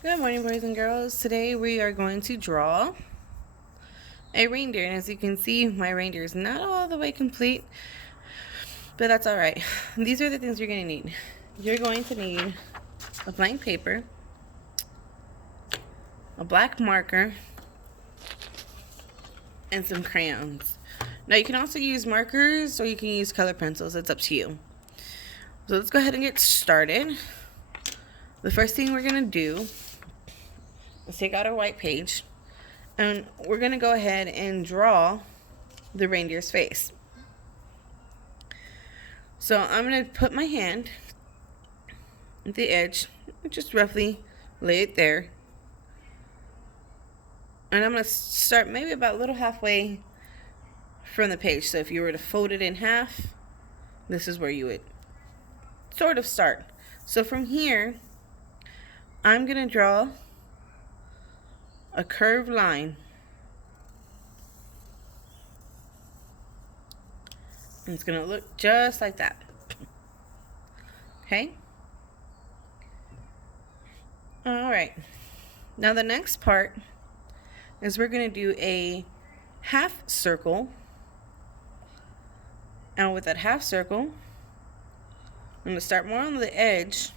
Good morning, boys and girls. Today we are going to draw a reindeer, and as you can see, my reindeer is not all the way complete, but that's alright. These are the things you're going to need. You're going to need a blank paper, a black marker, and some crayons. Now you can also use markers or you can use color pencils. It's up to you. So let's go ahead and get started. The first thing we're going to do is take out our white page, and we're going to go ahead and draw the reindeer's face. So I'm going to put my hand at the edge, just roughly lay it there. And I'm going to start maybe about a little halfway from the page. So if you were to fold it in half, this is where you would sort of start. So from here, I'm going to draw a curved line. And it's going to look just like that. Okay? Alright. Now the next part is we're going to do a half circle. And with that half circle, I'm going to start more on the edge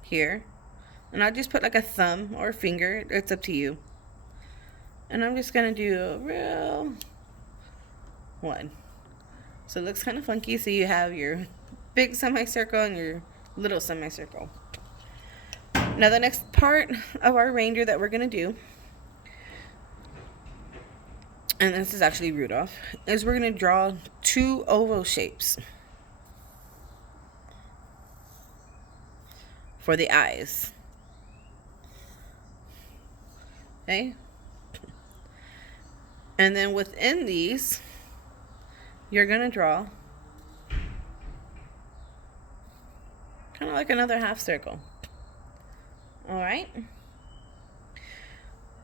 here. And I'll just put like a thumb or a finger. It's up to you. And I'm just going to do a real one. So it looks kind of funky. So you have your big semicircle and your little semicircle. Now the next part of our reindeer that we're going to do, and this is actually Rudolph, is we're going to draw two oval shapes for the eyes. Okay? And then within these, you're going to draw kind of like another half circle. Alright?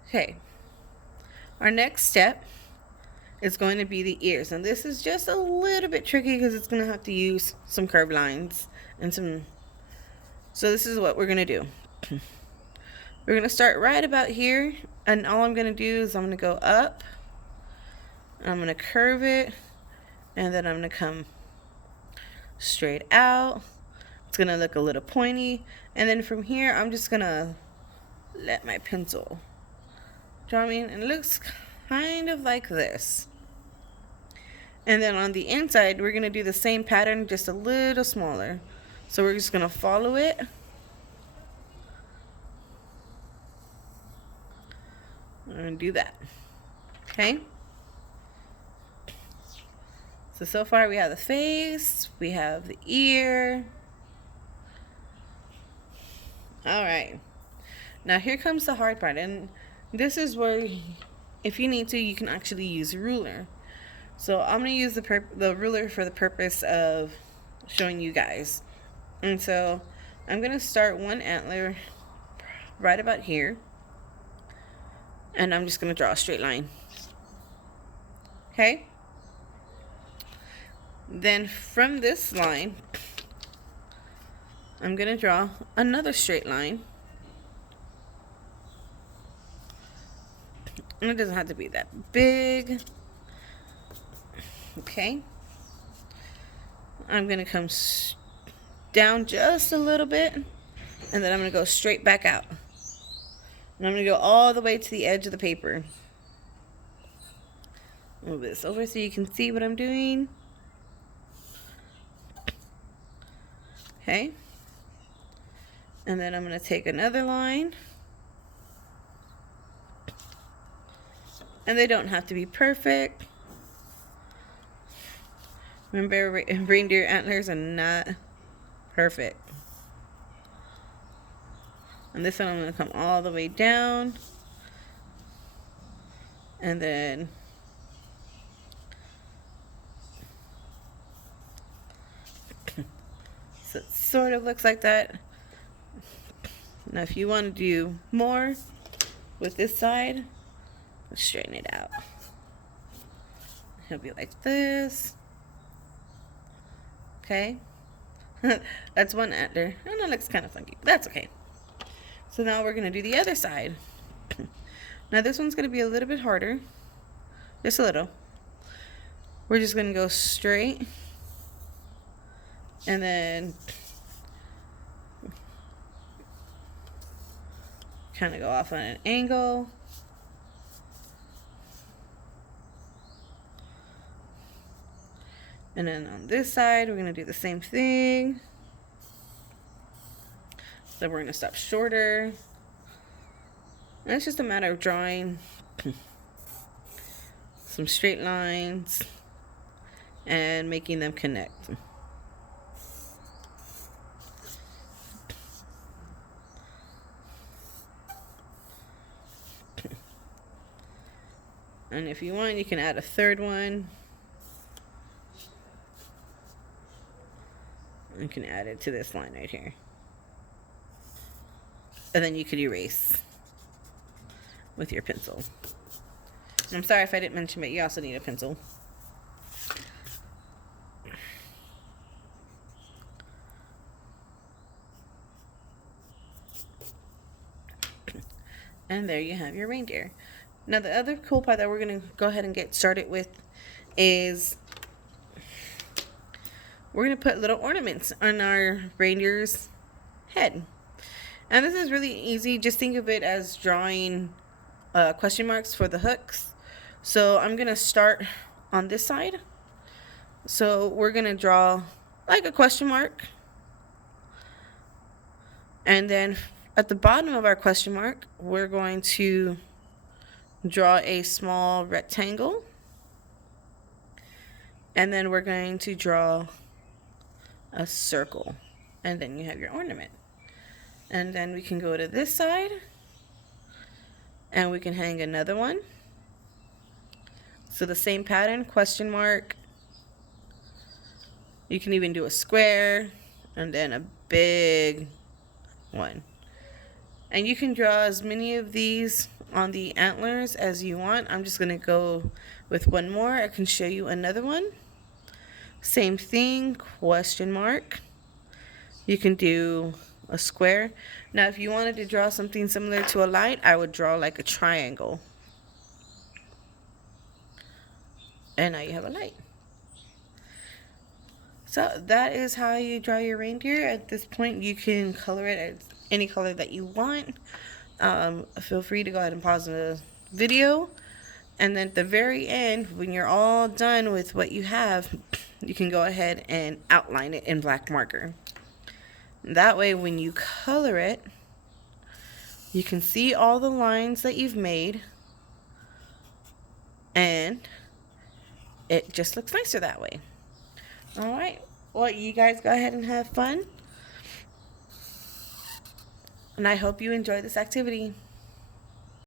Okay. Our next step is going to be the ears. And this is just a little bit tricky because it's going to have to use some curved lines and some... So this is what we're going to do. We're going to start right about here. And all I'm going to do is I'm going to go up. I'm going to curve it, and then I'm going to come straight out. It's going to look a little pointy, and then from here I'm just going to let my pencil draw me, and it looks kind of like this. And then on the inside we're going to do the same pattern, just a little smaller. So we're just going to follow it. I'm going to do that. Okay? So far we have the face, we have the ear. Alright. Now here comes the hard part, and this is where, if you need to, you can actually use a ruler. So I'm going to use the ruler for the purpose of showing you guys. And so I'm going to start one antler right about here. And I'm just going to draw a straight line. Okay? Then from this line, I'm going to draw another straight line. And it doesn't have to be that big. Okay. I'm going to come down just a little bit. And then I'm going to go straight back out. And I'm going to go all the way to the edge of the paper. Move this over so you can see what I'm doing. Okay, and then I'm going to take another line, and they don't have to be perfect. Remember, reindeer antlers are not perfect. And this one I'm going to come all the way down, and then so it sort of looks like that. Now if you want to do more with this side, let's straighten it out. It'll be like this. Okay. That's one antler. And it looks kind of funky. But that's okay. So now we're going to do the other side. Now this one's going to be a little bit harder. Just a little. We're just going to go straight. And then kind of go off on an angle. And then on this side, we're going to do the same thing. So we're going to stop shorter. And it's just a matter of drawing some straight lines and making them connect. And if you want, you can add a third one. You can add it to this line right here. And then you could erase with your pencil. I'm sorry if I didn't mention, but you also need a pencil. And there you have your reindeer. Now the other cool part that we're going to go ahead and get started with is we're going to put little ornaments on our reindeer's head. And this is really easy. Just think of it as drawing question marks for the hooks. So I'm going to start on this side. So we're going to draw like a question mark. And then at the bottom of our question mark, we're going to draw a small rectangle. And then we're going to draw a circle. And then you have your ornament. And then we can go to this side. And we can hang another one. So the same pattern, question mark. You can even do a square and then a big one. And you can draw as many of these on the antlers as you want. I'm just going to go with one more. I can show you another one. Same thing, question mark. You can do a square. Now if you wanted to draw something similar to a light, I would draw like a triangle. And now you have a light. So that is how you draw your reindeer. At this point you can color it as any color that you want. Feel free to go ahead and pause the video. And then at the very end, when you're all done with what you have, you can go ahead and outline it in black marker. That way when you color it, you can see all the lines that you've made. And it just looks nicer that way. Alright, well you guys go ahead and have fun. And I hope you enjoy this activity.